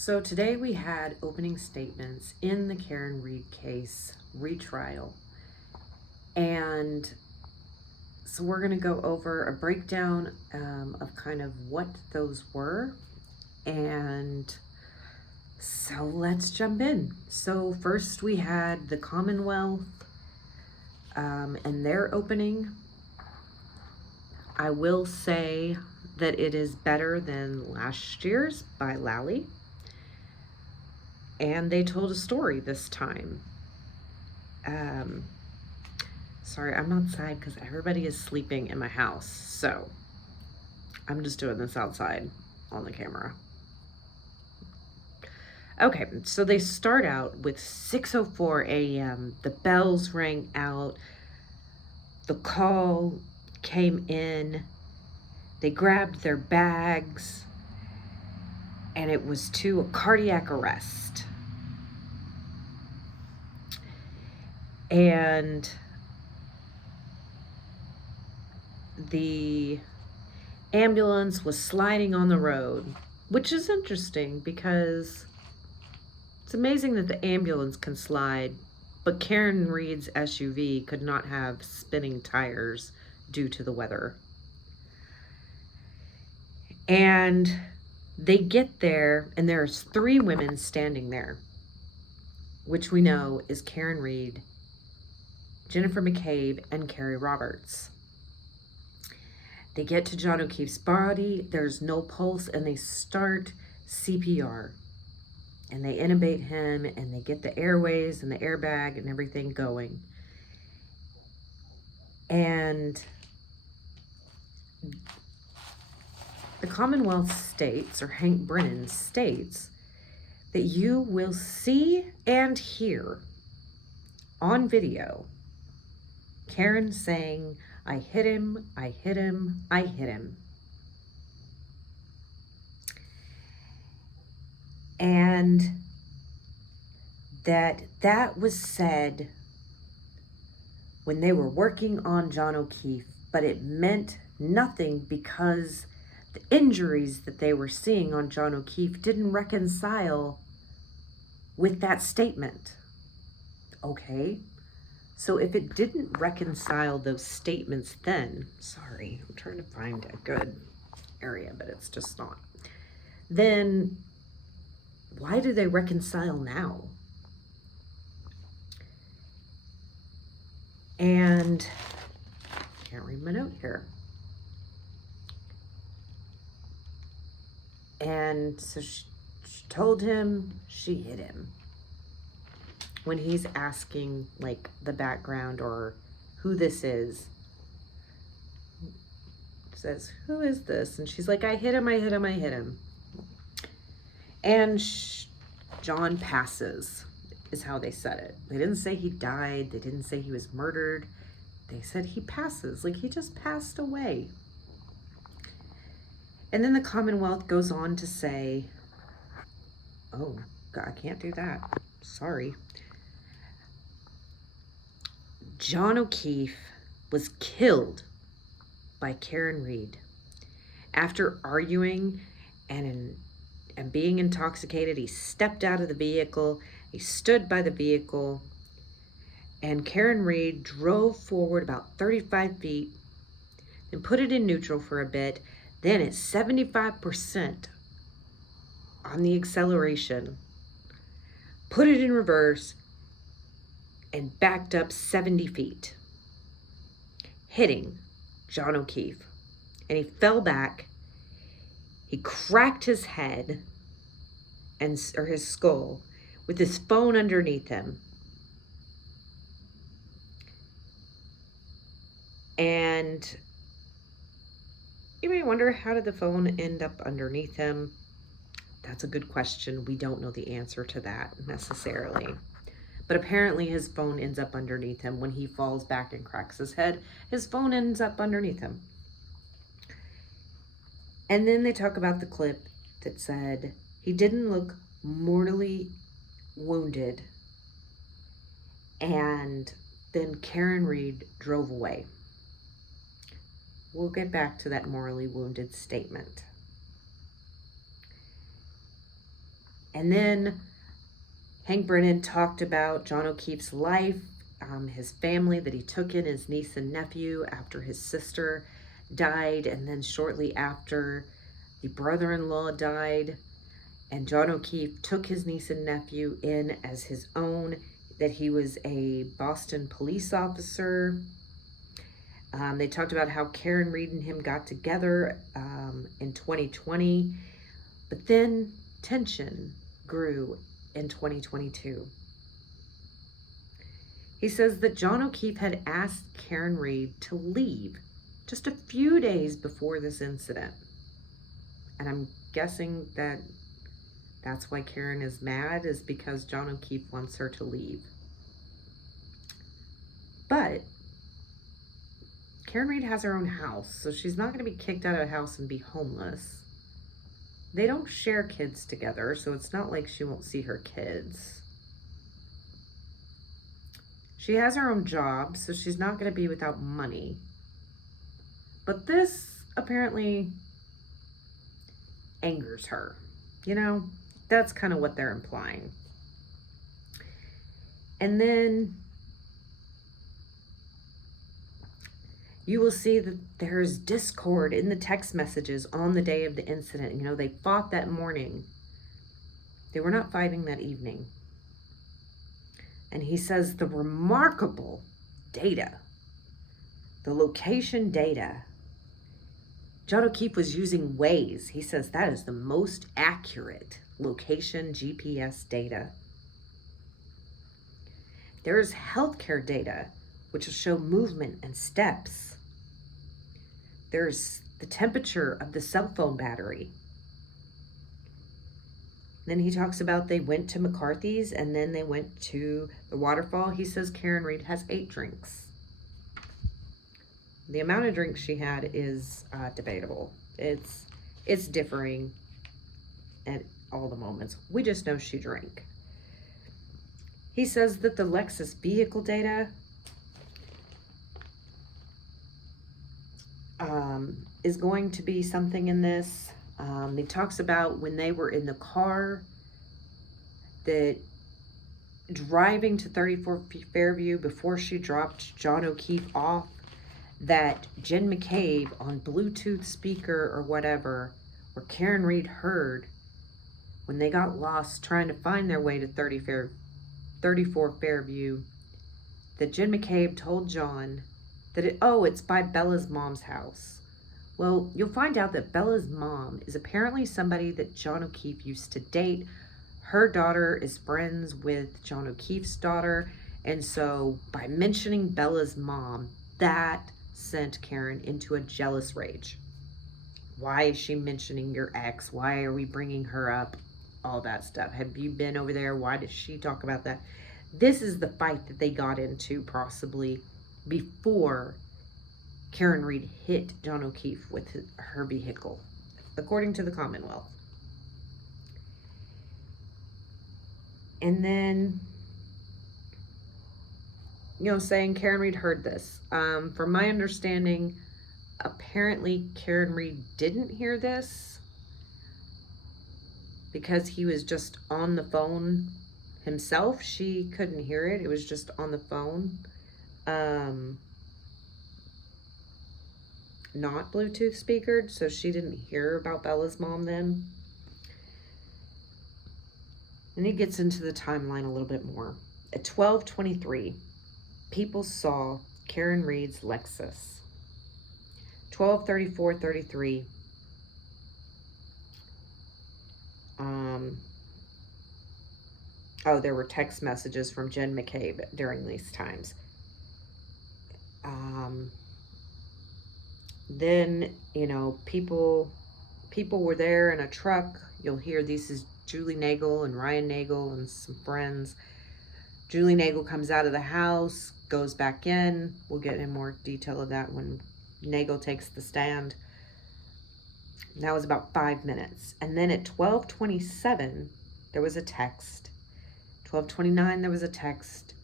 So today we had opening statements in the Karen Read case retrial. And so we're going to go over a breakdown of kind of what those were. And so let's jump in. So first we had the Commonwealth and their opening. I will say that it is better than last year's by Lally. And they told a story this time. Sorry, I'm outside because everybody is sleeping in my house. So I'm just doing this outside on the camera. Okay, so they start out with 6:04 a.m. The bells rang out. The call came in. They grabbed their bags. And it was to a cardiac arrest. And the ambulance was sliding on the road, which is interesting because it's amazing that the ambulance can slide, but Karen Read's SUV could not have spinning tires due to the weather. And they get there, and there's 3 women standing there, which we know is Karen Read, Jennifer McCabe, and Carrie Roberts. They get to John O'Keefe's body, there's no pulse, and they start CPR. And they intubate him, and they get the airways and the airbag and everything going. And the Commonwealth states, or Hank Brennan states, that you will see and hear on video Karen saying, "I hit him, I hit him, I hit him." And that was said when they were working on John O'Keefe, but it meant nothing because the injuries that they were seeing on John O'Keefe didn't reconcile with that statement. Okay? So if it didn't reconcile those statements then, sorry, I'm trying to find a good area, but it's just not. Then why do they reconcile now? And I can't read my note here. And so she told him she hit him. When he's asking like the background or who this is, says, "Who is this?" And she's like, "I hit him, I hit him, I hit him." And John passes, is how they said it. They didn't say he died. They didn't say he was murdered. They said he passes, like he just passed away. And then the Commonwealth goes on to say, oh, God, I can't do that. Sorry. John O'Keefe was killed by Karen Read. After arguing and being intoxicated, he stepped out of the vehicle. He stood by the vehicle, and Karen Read drove forward about 35 feet and put it in neutral for a bit. Then at 75% on the acceleration, put it in reverse and backed up 70 feet, hitting John O'Keefe. And he fell back. He cracked his head or his skull with his phone underneath him. And you may wonder, how did the phone end up underneath him? That's a good question. We don't know the answer to that necessarily. But apparently his phone ends up underneath him. When he falls back and cracks his head, his phone ends up underneath him. And then they talk about the clip that said he didn't look mortally wounded. And then Karen Read drove away. We'll get back to that mortally wounded statement. And then Hank Brennan talked about John O'Keefe's life, his family that he took in, his niece and nephew after his sister died, and then shortly after the brother-in-law died. And John O'Keefe took his niece and nephew in as his own, that he was a Boston police officer. They talked about how Karen Read and him got together in 2020, but then tension grew in 2022. He says that John O'Keefe had asked Karen Read to leave just a few days before this incident. And I'm guessing that that's why Karen is mad, is because John O'Keefe wants her to leave. But Karen Read has her own house, so she's not going to be kicked out of the house and be homeless. They don't share kids together, so it's not like she won't see her kids. She has her own job, so she's not going to be without money. But this apparently angers her. You know, that's kind of what they're implying. And then you will see that there's discord in the text messages on the day of the incident. You know, they fought that morning. They were not fighting that evening. And he says the remarkable data, the location data, John O'Keefe was using Waze. He says that is the most accurate location GPS data. There is healthcare data, which will show movement and steps. There's the temperature of the cell phone battery. Then he talks about they went to McCarthy's and then they went to the waterfall. He says Karen Read has 8 drinks. The amount of drinks she had is debatable. It's differing at all the moments. We just know she drank. He says that the Lexus vehicle data is going to be something in this. He talks about when they were in the car, that driving to 34 Fairview before she dropped John O'Keefe off, that Jen McCabe on Bluetooth speaker or whatever, or Karen Read heard when they got lost trying to find their way to 34 Fairview, that Jen McCabe told John that it's by Bella's mom's house. Well, you'll find out that Bella's mom is apparently somebody that John O'Keefe used to date. Her daughter is friends with John O'Keefe's daughter, and so by mentioning Bella's mom, that sent Karen into a jealous rage. Why is she mentioning your ex? Why are we bringing her up? All that stuff. Have you been over there? Why did she talk about that? This is the fight that they got into possibly before Karen Read hit John O'Keefe with her vehicle, according to the Commonwealth. And then, saying Karen Read heard this. From my understanding, apparently Karen Read didn't hear this because he was just on the phone himself. She couldn't hear it. It was just on the phone. Not Bluetooth speakered, so she didn't hear about Bella's mom then. And he gets into the timeline a little bit more. At 12:23, people saw Karen Read's Lexus. 12:34:33. There were text messages from Jen McCabe during these times. Then, people were there in a truck. You'll hear this is Julie Nagel and Ryan Nagel and some friends. Julie Nagel comes out of the house, goes back in. We'll get in more detail of that when Nagel takes the stand. And that was about 5 minutes. And then at 12:27, there was a text. 12:29, there was a text.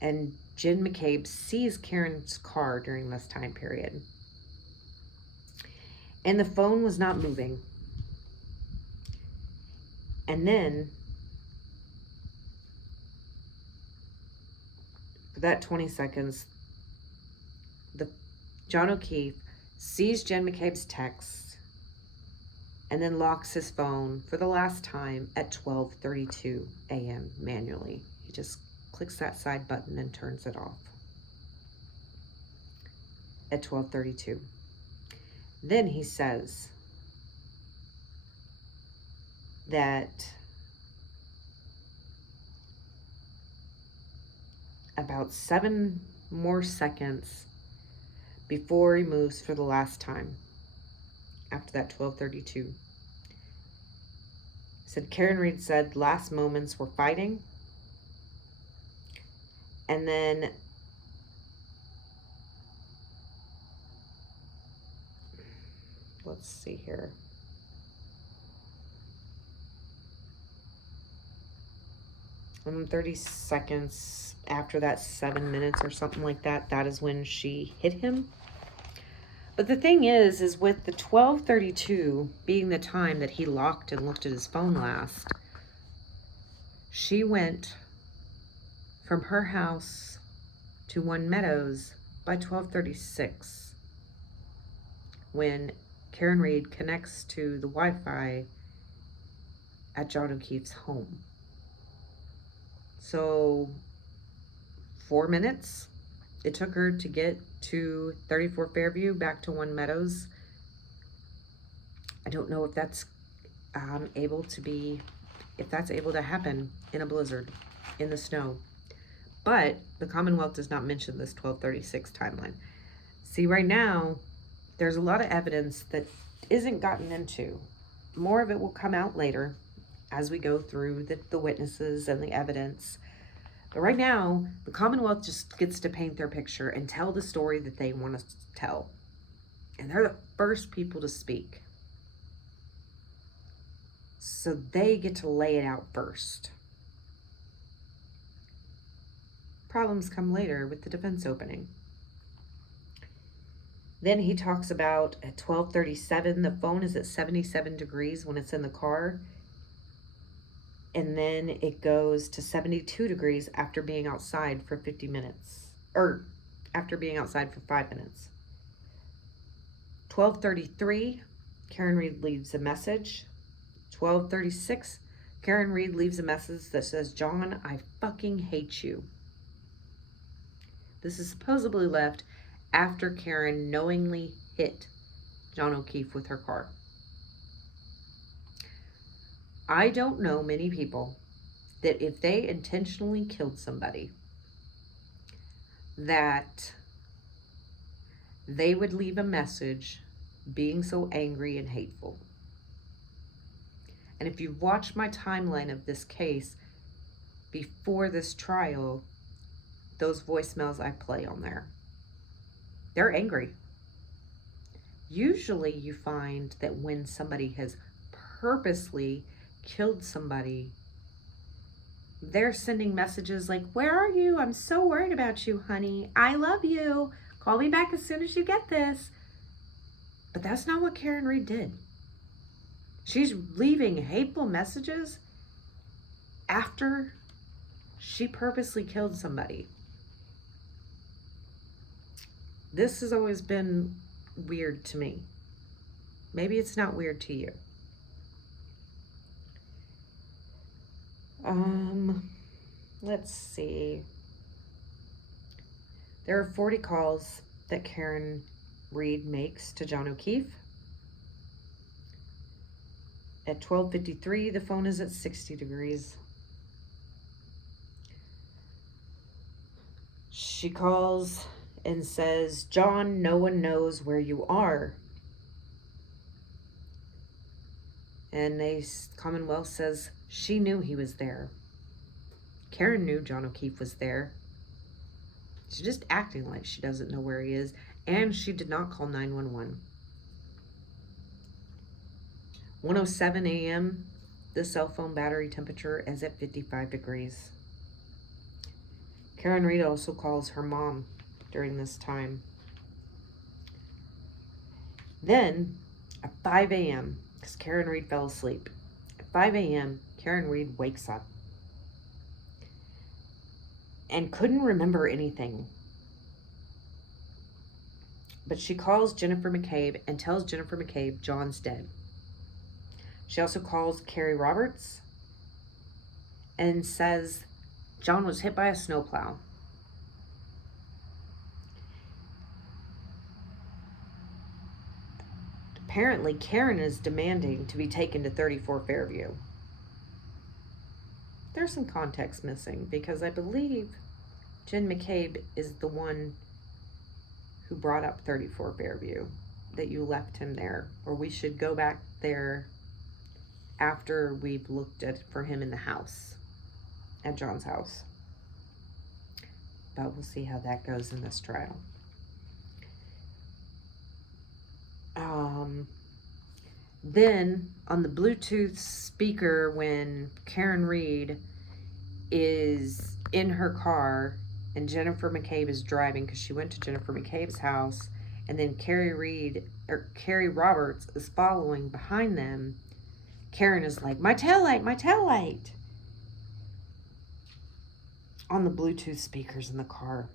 And Jen McCabe sees Karen's car during this time period. And the phone was not moving. And then, for that 20 seconds, John O'Keefe sees Jen McCabe's text and then locks his phone for the last time at 12:32 a.m. manually. He just clicks that side button and turns it off at 12:32. Then he says that about 7 more seconds before he moves for the last time after that 12:32. Said Karen Read said last moments were fighting. And then let's see here. And 30 seconds after that, 7 minutes or something like that, that is when she hit him. But the thing is with the 12:32 being the time that he locked and looked at his phone last, she went from her house to One Meadows by 12:36 when Karen Read connects to the Wi-Fi at John O'Keefe's home. So 4 minutes it took her to get to 34 Fairview back to One Meadows. I don't know if that's able to happen in a blizzard, in the snow. But the Commonwealth does not mention this 12:36 timeline. See, right now, there's a lot of evidence that isn't gotten into. More of it will come out later as we go through the witnesses and the evidence. But right now, the Commonwealth just gets to paint their picture and tell the story that they want us to tell. And they're the first people to speak. So they get to lay it out first. Problems come later with the defense opening. Then he talks about at 12:37, the phone is at 77 degrees when it's in the car. And then it goes to 72 degrees after being outside for 50 minutes. Or after being outside for 5 minutes. 12:33, Karen Read leaves a message. 12:36, Karen Read leaves a message that says, "John, I fucking hate you." This is supposedly left after Karen knowingly hit John O'Keefe with her car. I don't know many people that if they intentionally killed somebody, that they would leave a message being so angry and hateful. And if you've watched my timeline of this case before this trial, those voicemails I play on there, they're angry. Usually you find that when somebody has purposely killed somebody, they're sending messages like, "Where are you? I'm so worried about you, honey. I love you. Call me back as soon as you get this." But that's not what Karen Read did. She's leaving hateful messages after she purposely killed somebody. This has always been weird to me. Maybe it's not weird to you. Let's see. There are 40 calls that Karen Read makes to John O'Keefe. At 12:53, the phone is at 60 degrees. She calls and says, "John, no one knows where you are." And Commonwealth says she knew he was there. Karen knew John O'Keefe was there. She's just acting like she doesn't know where he is. And she did not call 911. 1:07 a.m., the cell phone battery temperature is at 55 degrees. Karen Read also calls her mom during this time. Then, at 5 a.m., because Karen Read fell asleep, at 5 a.m., Karen Read wakes up and couldn't remember anything. But she calls Jennifer McCabe and tells Jennifer McCabe John's dead. She also calls Carrie Roberts and says John was hit by a snowplow. Apparently, Karen is demanding to be taken to 34 Fairview. There's some context missing because I believe Jen McCabe is the one who brought up 34 Fairview, that you left him there, or we should go back there after we've looked for him in the house, at John's house. But we'll see how that goes in this trial. Then on the Bluetooth speaker, when Karen Read is in her car and Jennifer McCabe is driving, because she went to Jennifer McCabe's house, and then Carrie Roberts is following behind them, Karen is like, my taillight, my taillight, on the Bluetooth speakers in the car,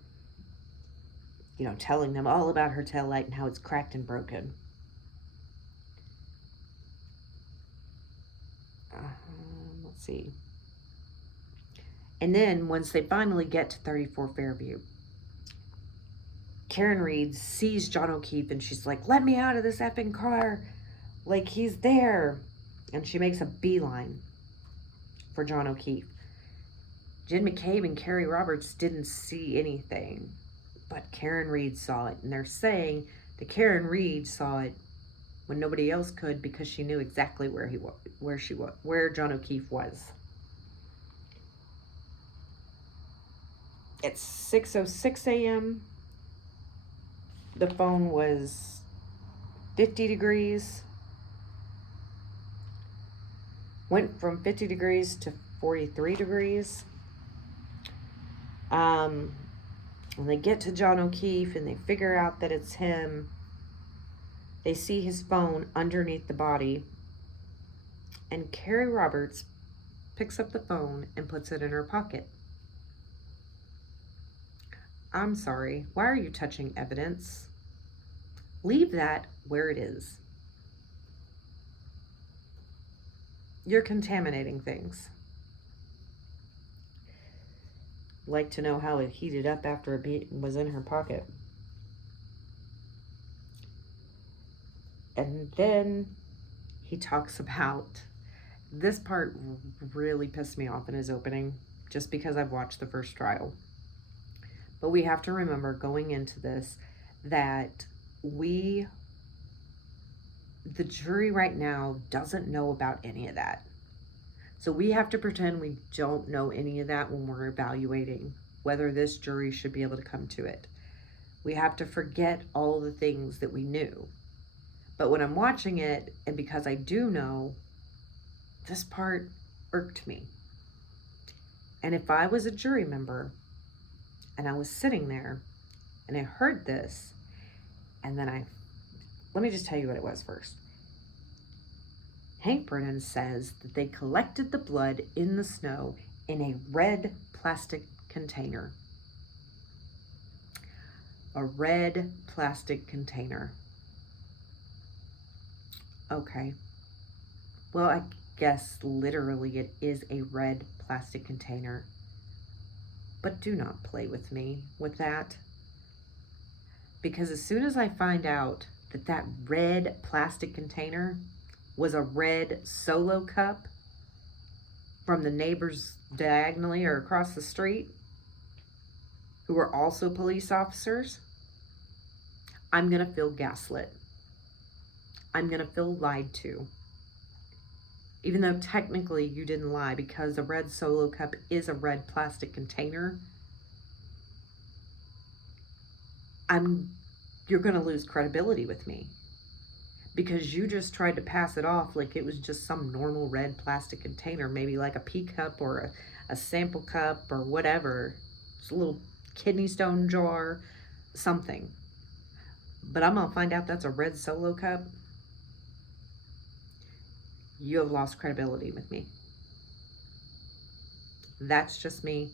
telling them all about her taillight and how it's cracked and broken. Let's see. And then once they finally get to 34 Fairview, Karen Read sees John O'Keefe and she's like, let me out of this effing car. Like, he's there. And she makes a beeline for John O'Keefe. Jen McCabe and Carrie Roberts didn't see anything, but Karen Read saw it. And they're saying that Karen Read saw it when nobody else could, because she knew exactly where John O'Keefe was. At 6:06 a.m., the phone was 50 degrees. Went from 50 degrees to 43 degrees. When they get to John O'Keefe and they figure out that it's him, they see his phone underneath the body, and Carrie Roberts picks up the phone and puts it in her pocket. I'm sorry, why are you touching evidence? Leave that where it is. You're contaminating things. Like to know how it heated up after it was in her pocket. And then he talks about, this part really pissed me off in his opening, just because I've watched the first trial. But we have to remember going into this that the jury right now doesn't know about any of that. So we have to pretend we don't know any of that when we're evaluating whether this jury should be able to come to it. We have to forget all the things that we knew. But when I'm watching it, and because I do know, this part irked me. And if I was a jury member and I was sitting there and I heard this, and then let me just tell you what it was first. Hank Brennan says that they collected the blood in the snow in a red plastic container. A red plastic container. Okay. Well, I guess literally it is a red plastic container. But do not play with me with that. Because as soon as I find out that that red plastic container was a red Solo cup from the neighbors diagonally or across the street, who were also police officers, I'm going to feel gaslit. I'm going to feel lied to. Even though technically you didn't lie, because a red Solo cup is a red plastic container, you're going to lose credibility with me. Because you just tried to pass it off like it was just some normal red plastic container, maybe like a pea cup or a sample cup or whatever. It's a little kidney stone jar, something. But I'm going to find out that's a red Solo cup. you have lost credibility with me. That's just me.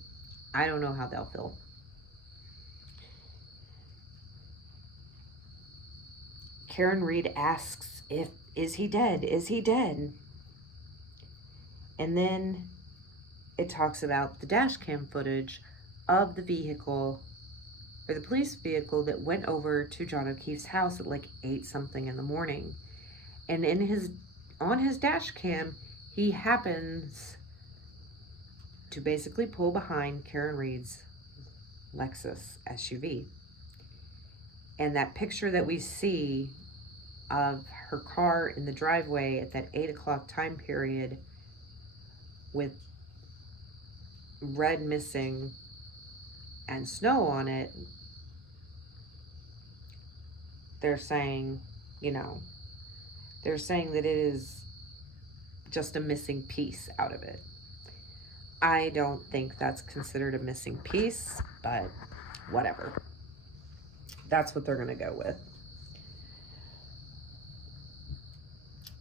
I don't know how they'll feel. Karen Read asks is he dead? Is he dead? And then it talks about the dash cam footage of the vehicle, or the police vehicle, that went over to John O'Keefe's house at like 8 something in the morning. And on his dash cam, he happens to basically pull behind Karen Read's Lexus SUV. And that picture that we see of her car in the driveway at that 8 o'clock time period with red missing and snow on it, they're saying that it is just a missing piece out of it. I don't think that's considered a missing piece, but whatever. That's what they're going to go with.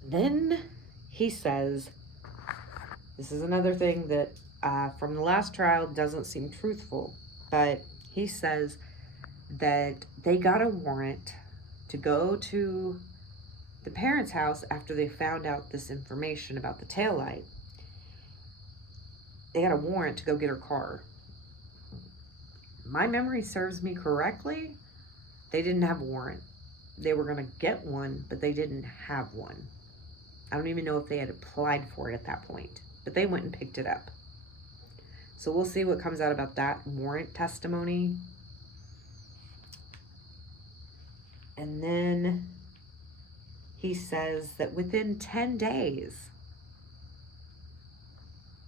Then he says, this is another thing that from the last trial doesn't seem truthful, but he says that they got a warrant to go to the parents' house after they found out this information about the taillight. They got a warrant to go get her car. My memory serves me correctly, they didn't have a warrant. They were going to get one, but they didn't have one. I don't even know if they had applied for it at that point, but they went and picked it up. So we'll see what comes out about that warrant testimony. And then he says that within 10 days,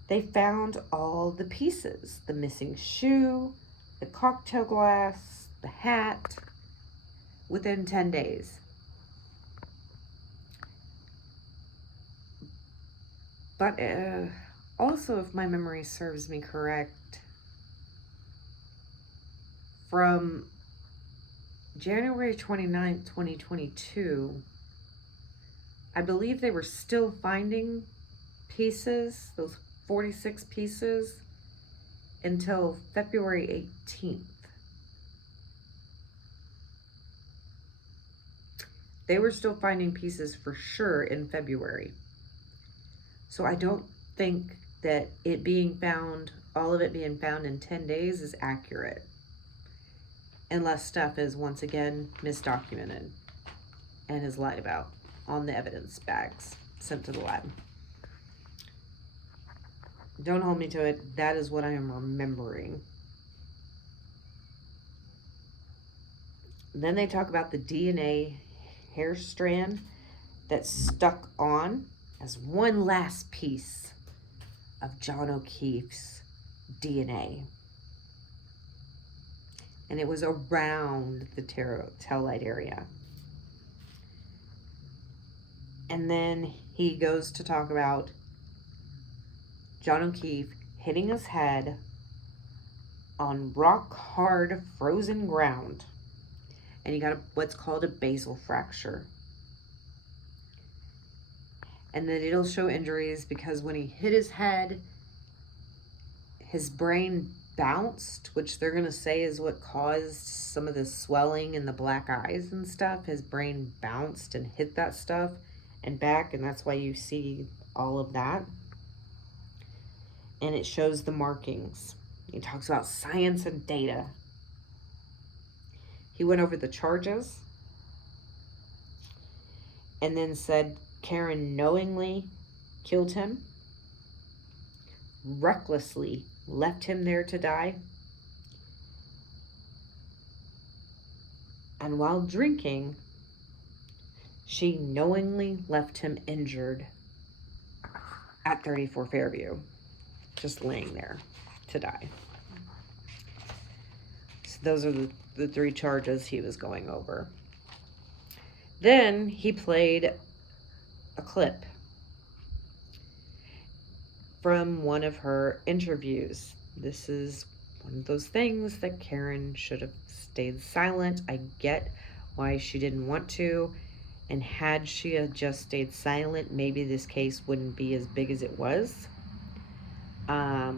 they found all the pieces, the missing shoe, the cocktail glass, the hat, within 10 days. But also, if my memory serves me correct, from January 29th, 2022, I believe they were still finding pieces, those 46 pieces, until February 18th. They were still finding pieces for sure in February. So I don't think that it being found, all of it being found in 10 days is accurate. Unless stuff is once again misdocumented and is lied about on the evidence bags sent to the lab. Don't hold me to it. That is what I am remembering. Then they talk about the DNA hair strand that stuck on as one last piece of John O'Keefe's DNA. And it was around the taillight area. And then he goes to talk about John O'Keefe hitting his head on rock hard frozen ground. And he got what's called a basal fracture. And then it'll show injuries because when he hit his head, his brain bounced, which they're going to say is what caused some of the swelling and the black eyes and stuff. His brain bounced and hit that stuff and back, and that's why you see all of that. And it shows the markings. He talks about science and data. He went over the charges and then said Karen knowingly killed him, recklessly left him there to die, and while drinking, she knowingly left him injured at 34 Fairview, just laying there to die. So those are the three charges he was going over. Then he played a clip from one of her interviews. This is one of those things that Karen should have stayed silent. I get why she didn't want to. And had she had just stayed silent, maybe this case wouldn't be as big as it was. Or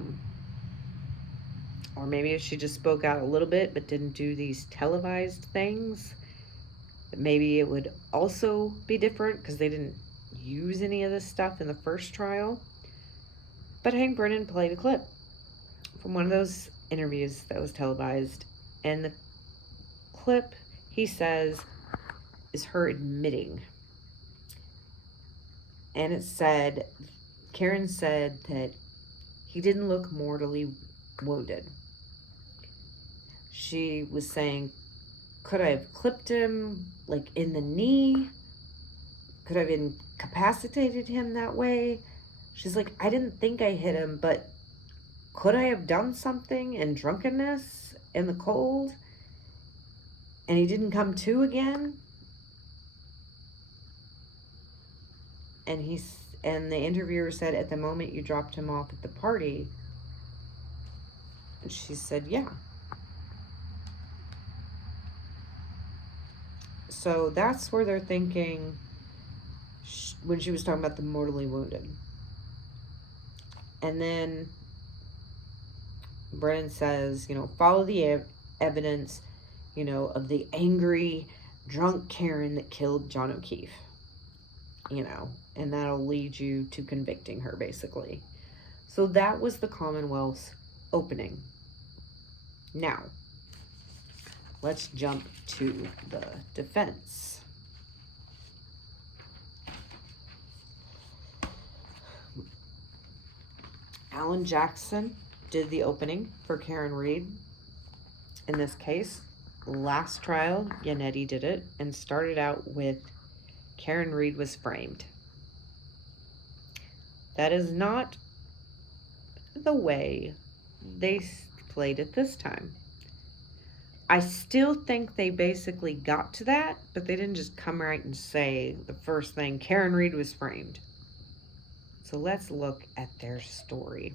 maybe if she just spoke out a little bit but didn't do these televised things, maybe it would also be different because they didn't use any of this stuff in the first trial. But Hank Brennan played a clip from one of those interviews that was televised. And the clip, he says, is her admitting. And it said, Karen said that he didn't look mortally wounded. She was saying, could I have clipped him like in the knee? Could I have incapacitated him that way? She's like, I didn't think I hit him, but could I have done something in drunkenness in the cold? And he didn't come to again? And the interviewer said, at the moment you dropped him off at the party. And she said, yeah. So that's where they're thinking when she was talking about the mortally wounded. And then Brennan says, follow the evidence, of the angry, drunk Karen that killed John O'Keefe. And that'll lead you to convicting her, basically. So that was the Commonwealth's opening. Now, let's jump to the defense. Alan Jackson did the opening for Karen Read. In this case, last trial, Yannetti did it and started out with Karen Read was framed. That is not the way they played it this time. I still think they basically got to that, but they didn't just come right and say the first thing, Karen Read was framed. So let's look at their story.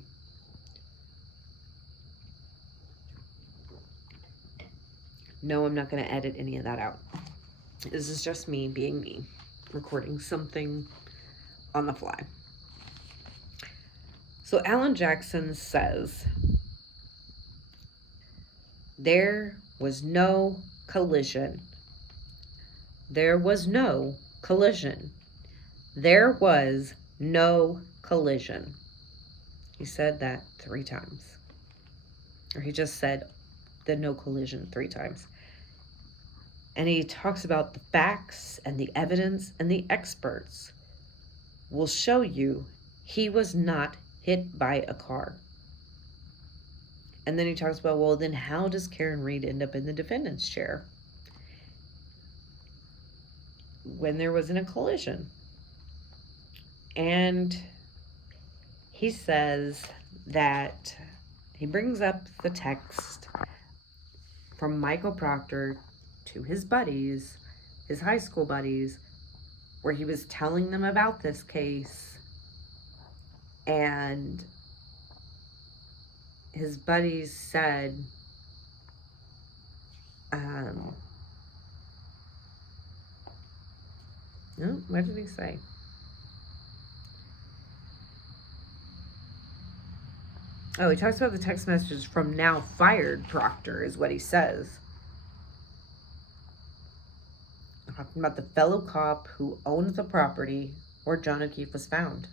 No, I'm not going to edit any of that out. This is just me being me, recording something on the fly. So Alan Jackson says, there was no collision. There was no collision. There was no collision. He said that 3 times. Or he just said the no collision 3 times. And he talks about the facts and the evidence and the experts will show you he was not hit by a car. And then he talks about, well, then how does Karen Read end up in the defendant's chair when there wasn't a collision? And he says that he brings up the text from Michael Proctor to his buddies, his high school buddies, where he was telling them about this case, and his buddies said, what did he say? Oh, he talks about the text messages from now fired Proctor, is what he says. Talking about the fellow cop who owned the property where John O'Keefe was found.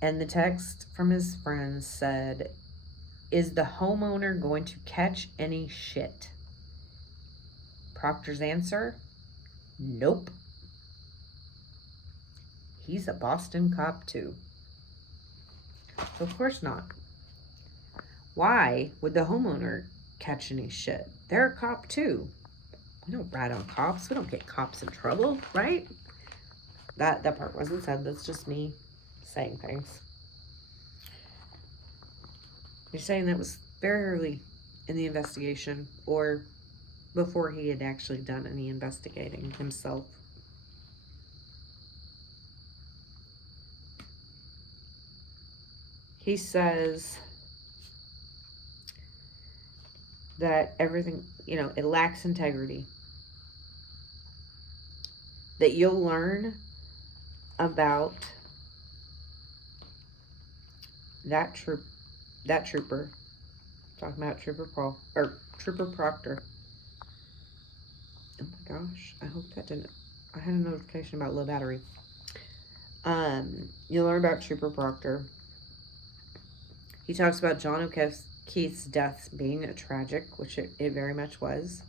And the text from his friends said, is the homeowner going to catch any shit? Proctor's answer, nope. He's a Boston cop too. So of course not. Why would the homeowner catch any shit? They're a cop too. We don't rat on cops. We don't get cops in trouble, right? That part wasn't said. That's just me saying things. You're saying that was very early in the investigation, or before he had actually done any investigating himself. He says that everything, it lacks integrity. that you'll learn about that trooper, talking about Trooper Paul, or Trooper Proctor. Oh my gosh, I hope that didn't, I had a notification about low battery. You'll learn about Trooper Proctor. He talks about John O'Keefe's death being a tragic, which it very much was.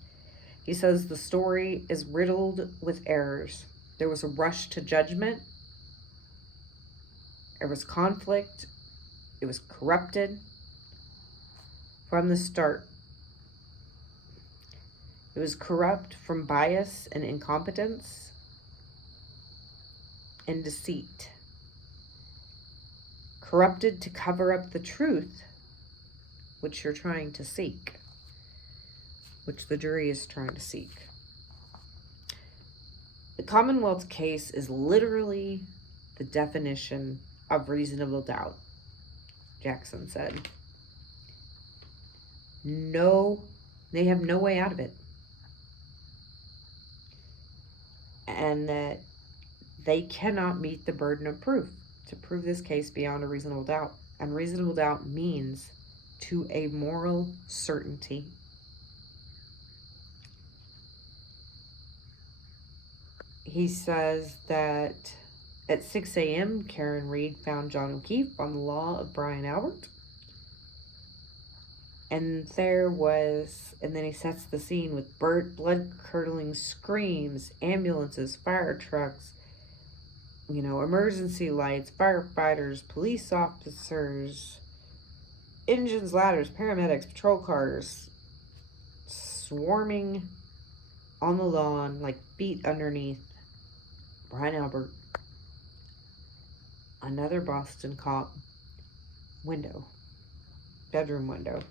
He says the story is riddled with errors. There was a rush to judgment. There was conflict. It was corrupted from the start. It was corrupt from bias and incompetence and deceit. Corrupted to cover up the truth, which you're trying to seek, which the jury is trying to seek. The Commonwealth's case is literally the definition of reasonable doubt, Jackson said. They have no way out of it. And that they cannot meet the burden of proof to prove this case beyond a reasonable doubt. And reasonable doubt means to a moral certainty. He says that at 6 a.m., Karen Read found John O'Keefe on the law of Brian Albert. And then he sets the scene with blood-curdling screams, ambulances, fire trucks, emergency lights, firefighters, police officers, engines, ladders, paramedics, patrol cars, swarming on the lawn like feet underneath Brian Albert, another Boston cop, bedroom window.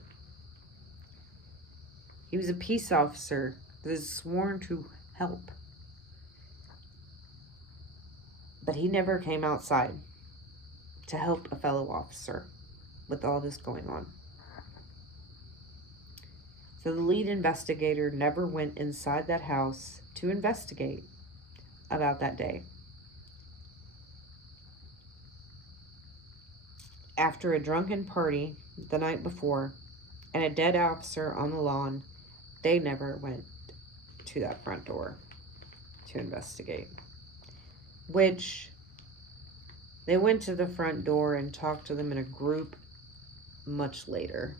He was a peace officer that is sworn to help. But he never came outside to help a fellow officer with all this going on. So the lead investigator never went inside that house to investigate about that day. After a drunken party the night before and a dead officer on the lawn, they never went to that front door to investigate. Which, they went to the front door and talked to them in a group much later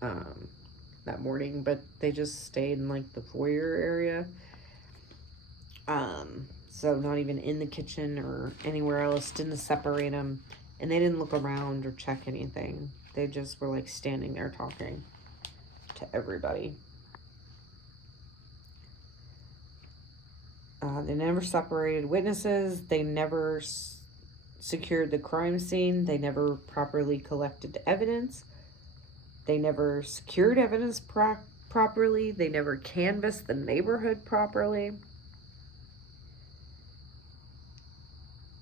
that morning, but they just stayed in like the foyer area. So not even in the kitchen or anywhere else, didn't separate them, and they didn't look around or check anything. They just were like standing there talking to everybody. They never separated witnesses. They never secured the crime scene. They never properly collected evidence. They never secured evidence properly. They never canvassed the neighborhood properly.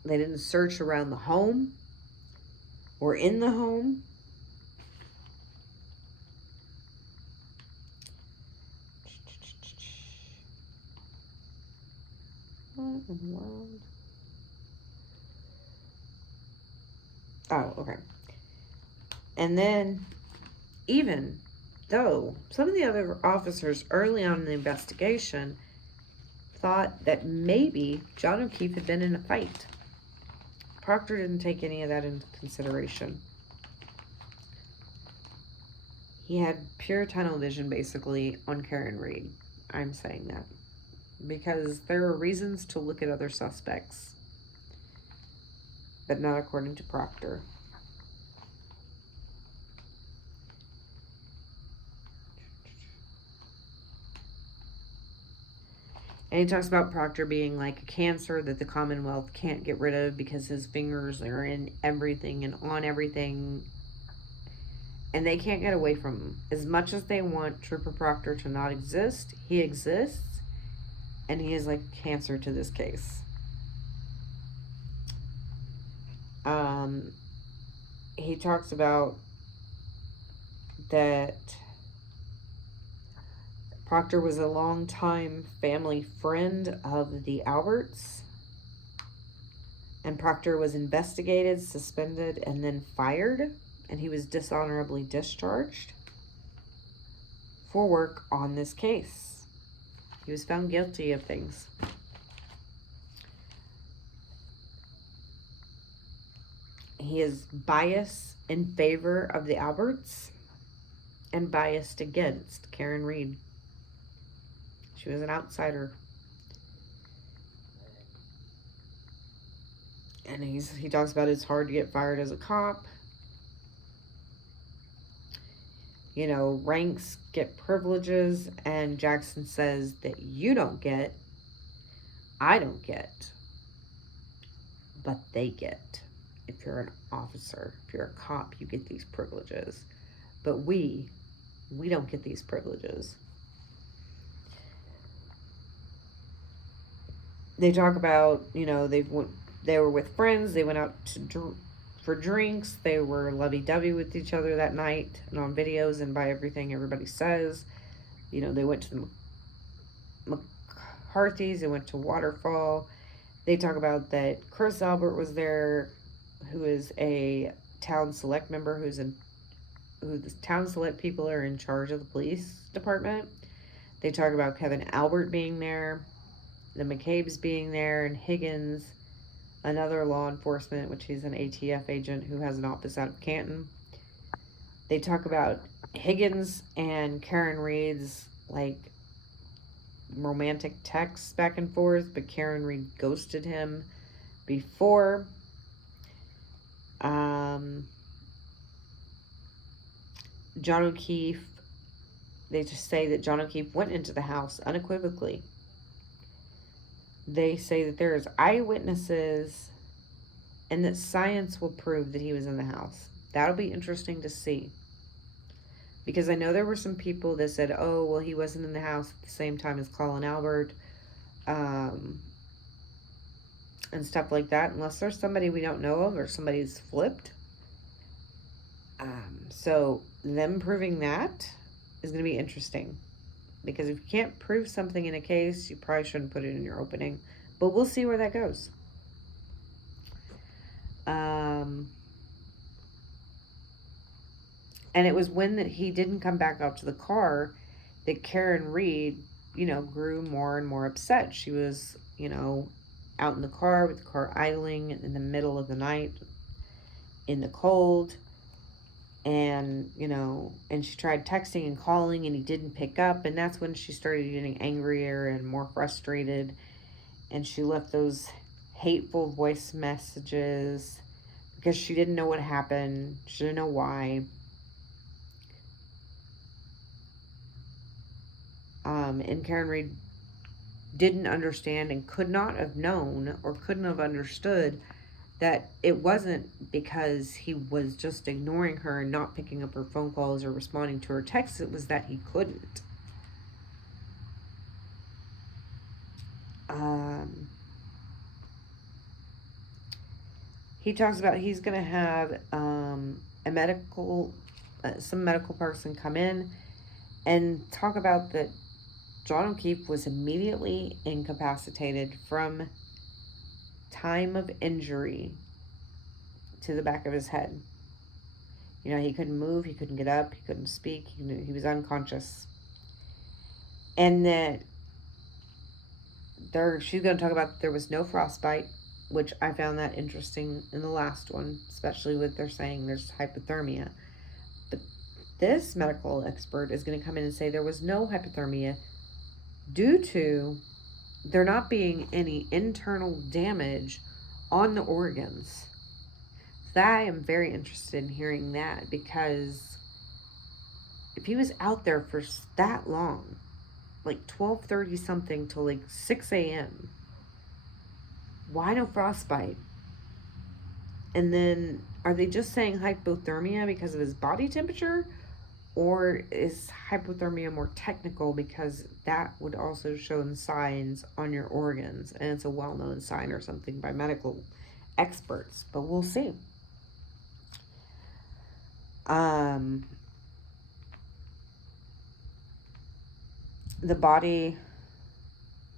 They didn't search around the home or in the home. What in the world? Oh, okay. And then, even though some of the other officers early on in the investigation thought that maybe John O'Keefe had been in a fight, Proctor didn't take any of that into consideration. He had pure tunnel vision, basically, on Karen Read. I'm saying that because there are reasons to look at other suspects, but not according to Proctor. And he talks about Proctor being like a cancer that the Commonwealth can't get rid of because his fingers are in everything and on everything. And they can't get away from him. As much as they want Trooper Proctor to not exist, he exists. And he is like cancer to this case. He talks about that Proctor was a longtime family friend of the Alberts, and Proctor was investigated, suspended, and then fired, and he was dishonorably discharged for work on this case. He was found guilty of things. He is biased in favor of the Alberts and biased against Karen Read. She was an outsider. And he talks about it's hard to get fired as a cop. You know, ranks get privileges, and Jackson says that you don't get, I don't get, but they get. If you're an officer, if you're a cop, you get these privileges. But we don't get these privileges. They talk about, you know, they were with friends. They went out for drinks. They were lovey-dovey with each other that night, and on videos and by everything everybody says. You know, they went to the McCarthy's. They went to Waterfall. They talk about that Chris Albert was there, who is a town select member, who the town select people are in charge of the police department. They talk about Kevin Albert being there, the McCabe's being there, and Higgins, another law enforcement, which he's an ATF agent who has an office out of Canton. They talk about Higgins and Karen Read's, like, romantic texts back and forth, but Karen Read ghosted him before. John O'Keefe, they just say that John O'Keefe went into the house unequivocally. They say that there is eyewitnesses and that science will prove that he was in the house. That'll be interesting to see. Because I know there were some people that said, oh, well, he wasn't in the house at the same time as Colin Albert, and stuff like that, unless there's somebody we don't know of or somebody's flipped. So them proving that is going to be interesting. Because if you can't prove something in a case, you probably shouldn't put it in your opening. But we'll see where that goes. And it was when that he didn't come back out to the car that Karen Read, you know, grew more and more upset. She was, you know, out in the car with the car idling in the middle of the night in the cold. And, you know, and she tried texting and calling and he didn't pick up. And that's when she started getting angrier and more frustrated. And she left those hateful voice messages because she didn't know what happened. She didn't know why. And Karen Read didn't understand and could not have known or couldn't have understood that it wasn't because he was just ignoring her and not picking up her phone calls or responding to her texts. It was that he couldn't. He talks about he's going to have some medical person come in and talk about that John O'Keefe was immediately incapacitated from time of injury to the back of his head. You know, he couldn't move, he couldn't get up, he couldn't speak, he was unconscious. And that she's going to talk about there was no frostbite, which I found that interesting in the last one, especially with they're saying there's hypothermia. But this medical expert is going to come in and say there was no hypothermia due to there not being any internal damage on the organs. So I am very interested in hearing that, because if he was out there for that long, like 12:30 something till like 6 a.m., why no frostbite? And then are they just saying hypothermia because of his body temperature? Or is hypothermia more technical because that would also show signs on your organs, and it's a well-known sign or something by medical experts, but we'll see. The body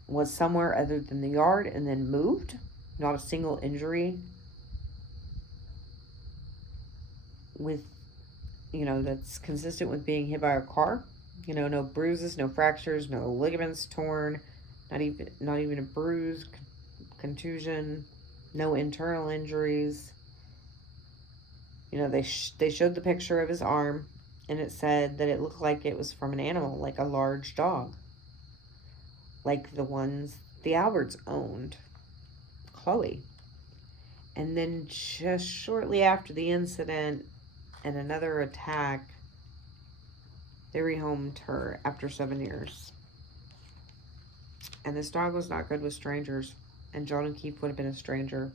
was somewhere other than the yard and then moved. Not a single injury with, that's consistent with being hit by a car. No bruises, no fractures, no ligaments torn, not even a bruise, contusion, no internal injuries. They showed the picture of his arm, and it said that it looked like it was from an animal, like a large dog, like the ones the Alberts owned, Chloe. And then just shortly after the incident and another attack, they rehomed her after 7 years. And this dog was not good with strangers, and John O'Keefe would have been a stranger.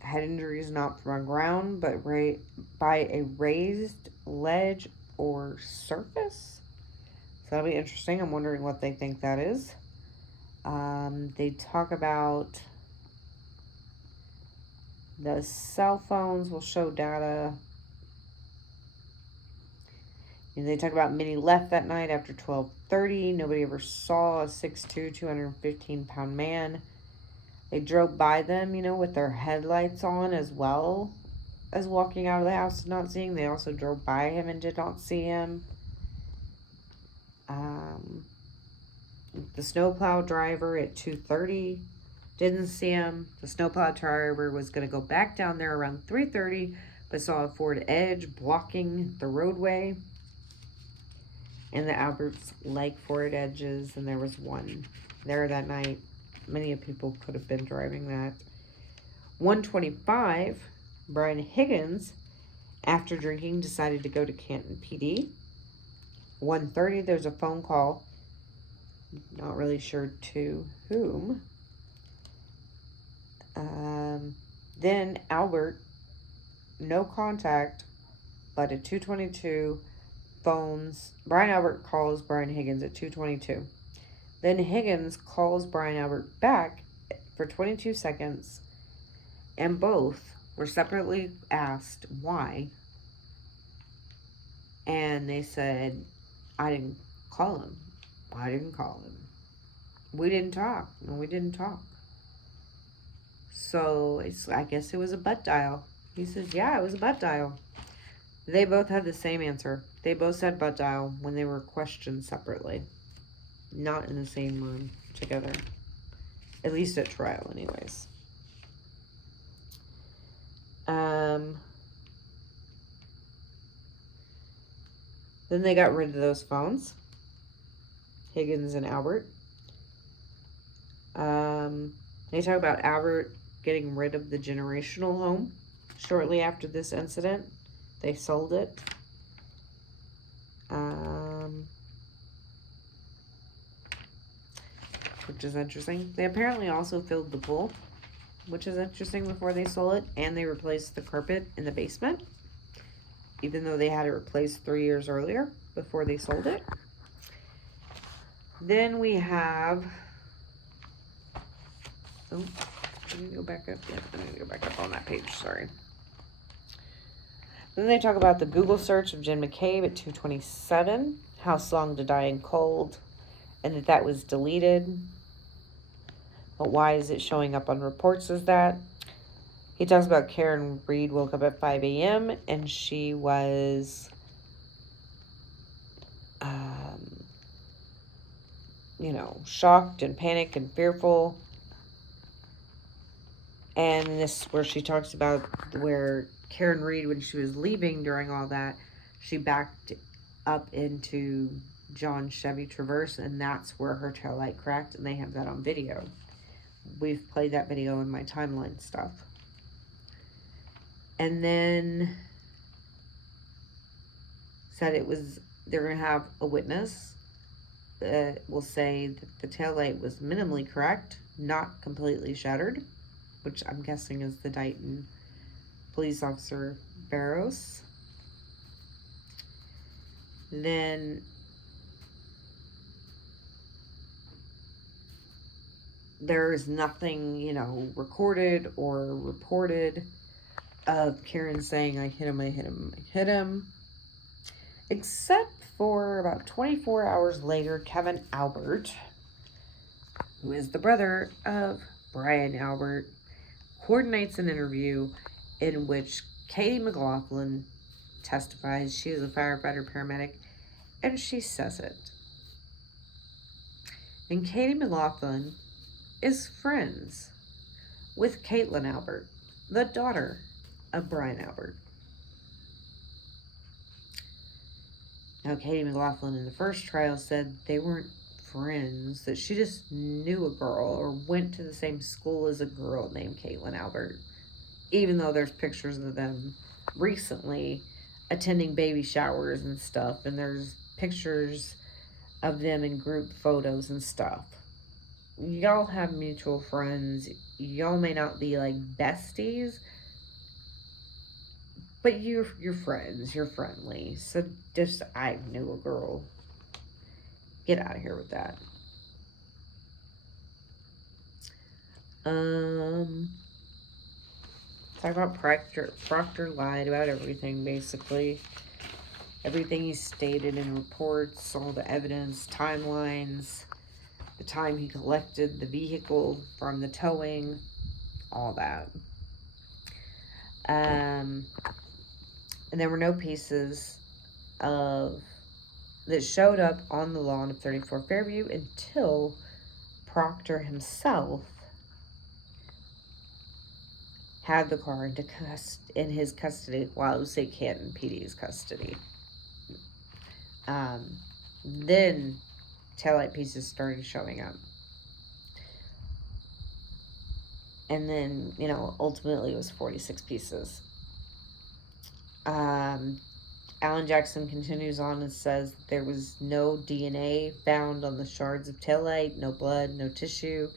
Head injuries not from a ground, but by a raised ledge or surface. So that'll be interesting. I'm wondering what they think that is. They talk about the cell phones will show data. And they talk about Minnie left that night after 12:30. Nobody ever saw a 6'2", 215-pound man. They drove by them, with their headlights on as well as walking out of the house and not seeing. They also drove by him and did not see him. The snowplow driver at 2:30 didn't see him. The snowplow driver was going to go back down there around 3:30, but saw a Ford Edge blocking the roadway. And the Alberts like Ford Edges, and there was one there that night. Many people could have been driving that. 1:25, Brian Higgins, after drinking, decided to go to Canton PD. 1:30, there's a phone call. Not really sure to whom. Then Albert, no contact, but at 2:22, Brian Albert calls Brian Higgins at 2:22. Then Higgins calls Brian Albert back for 22 seconds, and both were separately asked why. And they said, I didn't call him. I didn't call him. We didn't talk. No, we didn't talk. So I guess it was a butt dial. He says, yeah, it was a butt dial. They both had the same answer. They both said butt dial when they were questioned separately. Not in the same room together. At least at trial, anyways. Then they got rid of those phones. Higgins and Albert. They talk about Albert getting rid of the generational home shortly after this incident. They sold it. Which is interesting. They apparently also filled the pool, which is interesting, before they sold it. And they replaced the carpet in the basement, even though they had it replaced 3 years earlier before they sold it. Then we have... Oh, let me go back up. Yeah, I need to go back up on that page. Sorry. Then they talk about the Google search of Jim McCabe at 2:27. How Long to Die in Cold. And that was deleted. But why is it showing up on reports as that? He talks about Karen Read woke up at 5 a.m. and she was, shocked and panicked and fearful. And this is where she talks about where Karen Read, when she was leaving during all that, she backed up into John's Chevy Traverse, and that's where her taillight cracked, and they have that on video. We've played that video in my timeline stuff. And then said they're going to have a witness that will say that the taillight was minimally cracked, not completely shattered, which I'm guessing is the Dighton police officer Barros. Then There's nothing, recorded or reported of Karen saying, I hit him, I hit him, I hit him. Except for about 24 hours later, Kevin Albert, who is the brother of Brian Albert, coordinates an interview in which Katie McLaughlin testifies. She is a firefighter paramedic, and she says it. And Katie McLaughlin is friends with Caitlin Albert, the daughter of Brian Albert. Now, Katie McLaughlin in the first trial said they weren't friends, that she just knew a girl or went to the same school as a girl named Caitlin Albert, even though there's pictures of them recently attending baby showers and stuff, and there's pictures of them in group photos and stuff. Y'all have mutual friends. Y'all may not be like besties, but you're friends. You're friendly. So just, I knew a girl. Get out of here with that. Talk about Proctor. Proctor lied about everything, basically. Everything he stated in reports, all the evidence, timelines, the time he collected the vehicle from the towing, all that. And there were no pieces that showed up on the lawn of 34 Fairview until Proctor himself had the car in his custody, while it was in Canton PD's custody. Then taillight pieces started showing up. And then, ultimately it was 46 pieces. Alan Jackson continues on and says there was no DNA found on the shards of taillight, no blood, no tissue,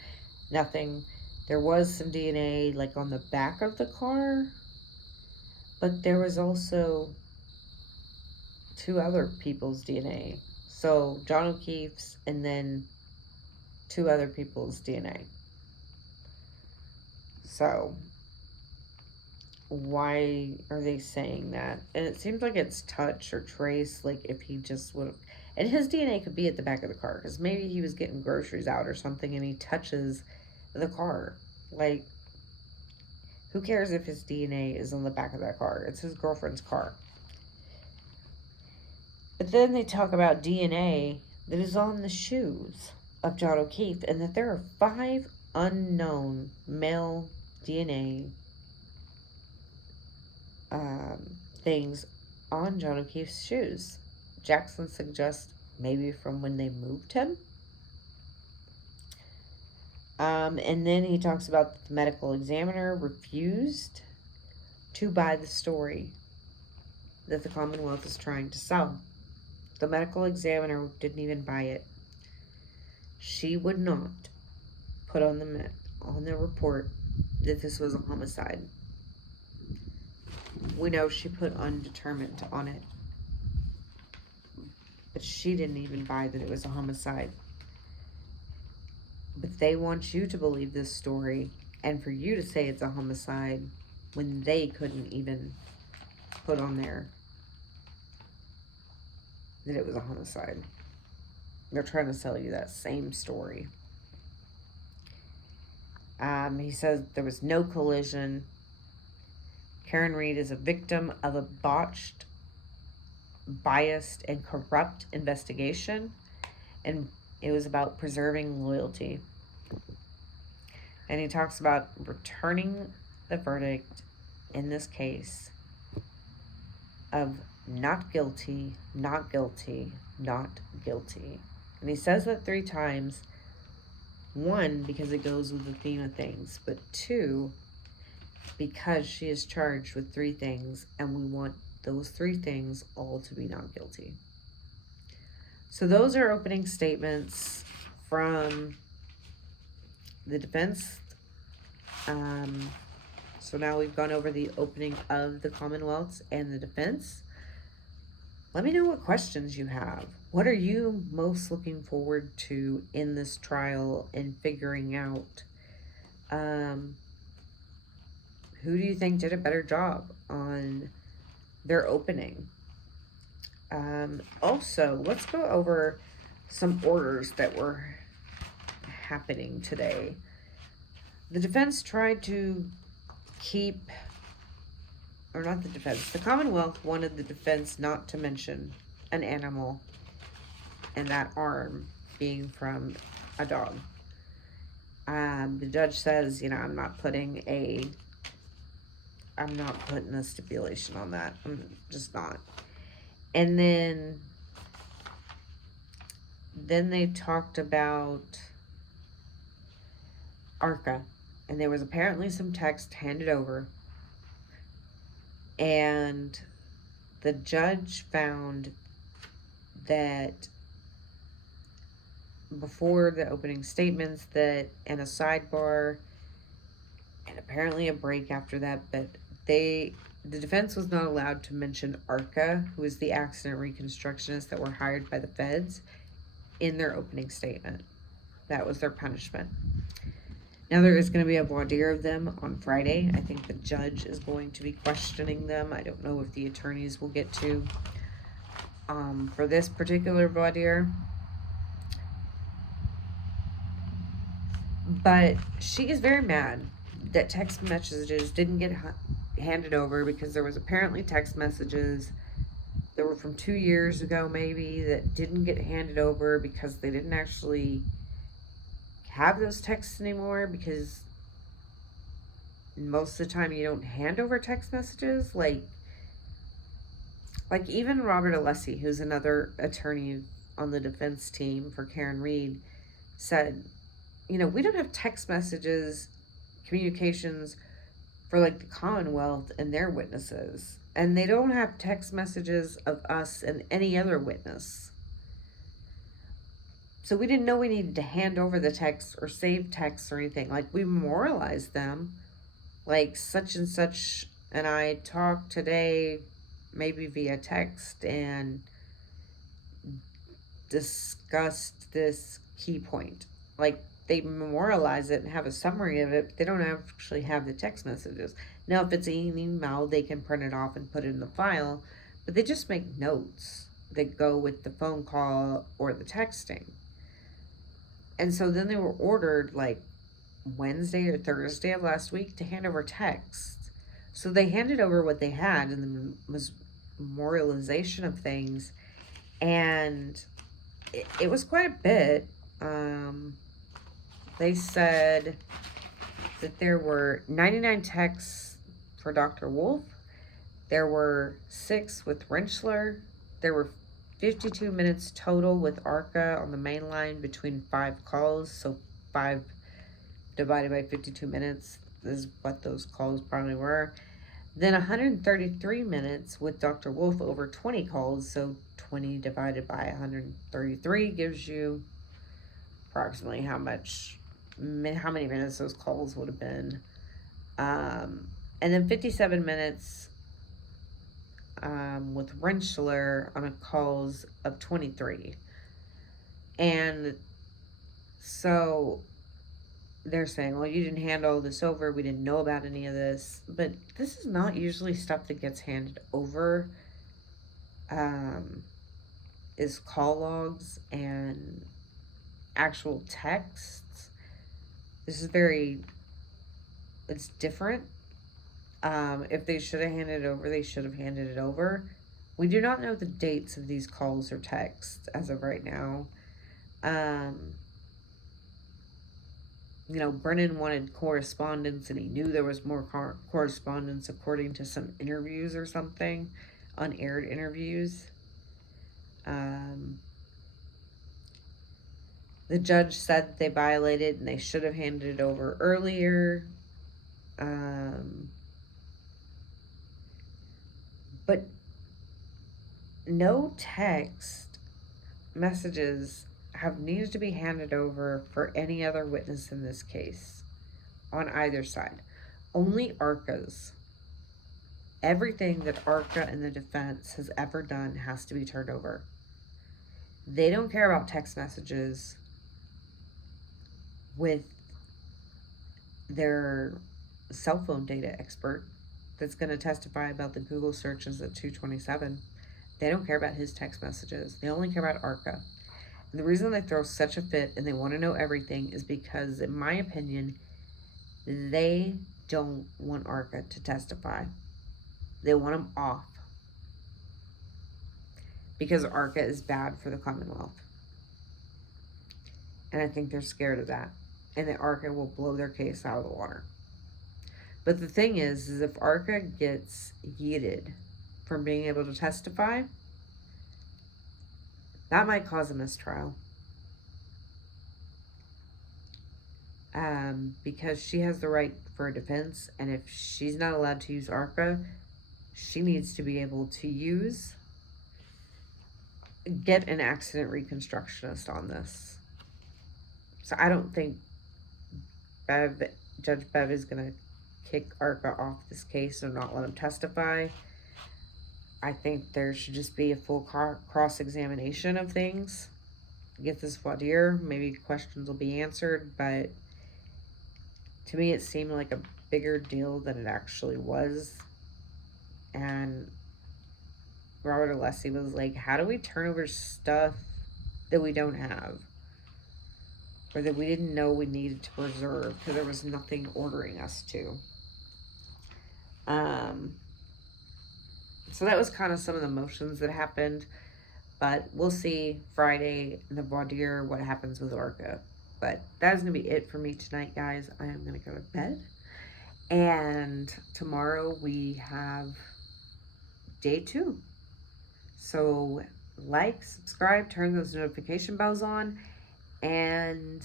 nothing. There was some DNA like on the back of the car, but there was also 2 other people's DNA. So John O'Keefe's and then 2 other people's DNA. So why are they saying that? And it seems like it's touch or trace, like if he just would have, and his DNA could be at the back of the car, because maybe he was getting groceries out or something and he touches the car. Like, who cares if his DNA is on the back of that car? It's his girlfriend's car. But then they talk about DNA that is on the shoes of John O'Keefe, and that there are 5 unknown male DNA things on John O'Keefe's shoes. Jackson suggests maybe from when they moved him. And then he talks about the medical examiner refused to buy the story that the Commonwealth is trying to sell. The medical examiner didn't even buy it. She would not put on the report that this was a homicide. We know she put undetermined on it, but she didn't even buy that it was a homicide. But they want you to believe this story and for you to say it's a homicide when they couldn't even put on there that it was a homicide. They're trying to sell you that same story. He says there was no collision. Karen Read is a victim of a botched, biased, and corrupt investigation, and it was about preserving loyalty. And he talks about returning the verdict in this case of not guilty, not guilty, not guilty. And he says that 3 times. 1, because it goes with the theme of things, but 2, because she is charged with 3 things, and we want those 3 things all to be not guilty. So those are opening statements from the defense. So now we've gone over the opening of the Commonwealths and the defense. let me know what questions you have. What are you most looking forward to in this trial and figuring out? Um, who do you think did a better job on their opening? Also, let's go over some orders that were happening today. The defense tried to keep, or not the defense, the Commonwealth wanted the defense not to mention an animal and that arm being from a dog. The judge says, I'm not putting a stipulation on that. I'm just not. And then they talked about ARCA, and there was apparently some text handed over, and the judge found that before the opening statements and a sidebar and apparently a break after that, but the defense was not allowed to mention ARCA, who is the accident reconstructionist that were hired by the feds, in their opening statement. That was their punishment. Now there is going to be a voir dire of them on Friday. I think the judge is going to be questioning them. I don't know if the attorneys will get to for this particular voir dire. But she is very mad that text messages didn't get handed over, because there was apparently text messages that were from 2 years ago maybe that didn't get handed over because they didn't actually have those texts anymore, because most of the time you don't hand over text messages. Like even Robert Alessi, who's another attorney on the defense team for Karen Read, said, we don't have text messages, communications for like the Commonwealth and their witnesses. And they don't have text messages of us and any other witness. So we didn't know we needed to hand over the text or save texts or anything. Like, we memorialized them. Like, such and such and I talked today, maybe via text, and discussed this key point. Like, they memorialize it and have a summary of it, but they don't actually have the text messages. Now, if it's an email, they can print it off and put it in the file, but they just make notes that go with the phone call or the texting. And so then they were ordered like Wednesday or Thursday of last week to hand over texts. So they handed over what they had, and then was memorialization of things, and it was quite a bit. They said that there were 99 texts for Dr. Wolf. There were 6 with Rentschler. There were 52 minutes total with ARCA on the main line between 5 calls. So 5 divided by 52 minutes is what those calls probably were. Then 133 minutes with Dr. Wolf over 20 calls. So 20 divided by 133 gives you approximately how many minutes those calls would have been. And then 57 minutes with Rentschler on a calls of 23. And so they're saying, well, you didn't hand all this over. We didn't know about any of this. But this is not usually stuff that gets handed over. Is call logs and actual texts. This is it's different. If they should have handed it over, they should have handed it over. We do not know the dates of these calls or texts as of right now. Brennan wanted correspondence, and he knew there was more correspondence according to some interviews or something, unaired interviews. The judge said they violated and they should have handed it over earlier. But no text messages have needed to be handed over for any other witness in this case on either side. Only ARCA's. Everything that ARCA and the defense has ever done has to be turned over. They don't care about text messages with their cell phone data expert that's going to testify about the Google searches at 227. They don't care about his text messages. They only care about ARCA. And the reason they throw such a fit and they want to know everything is because, in my opinion, they don't want ARCA to testify. They want him off because ARCA is bad for the Commonwealth. And I think they're scared of that. And that ARCA will blow their case out of the water. But the thing is if ARCA gets yeeted from being able to testify, that might cause a mistrial. Because she has the right for a defense, and if she's not allowed to use ARCA, she needs to be able to get an accident reconstructionist on this. So I don't think Judge Bev is going to kick ARCA off this case or not let him testify. I think there should just be a full cross-examination of things. Get this voir dire, maybe questions will be answered, but to me it seemed like a bigger deal than it actually was. And Robert Alessi was like, how do we turn over stuff that we don't have? Or that we didn't know we needed to preserve because there was nothing ordering us to. So that was kind of some of the motions that happened. But we'll see Friday in the voir dire what happens with ARCA. But that is going to be it for me tonight, guys. I am going to go to bed. And tomorrow we have day 2. So like, subscribe, turn those notification bells on. And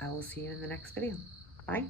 I will see you in the next video. Bye.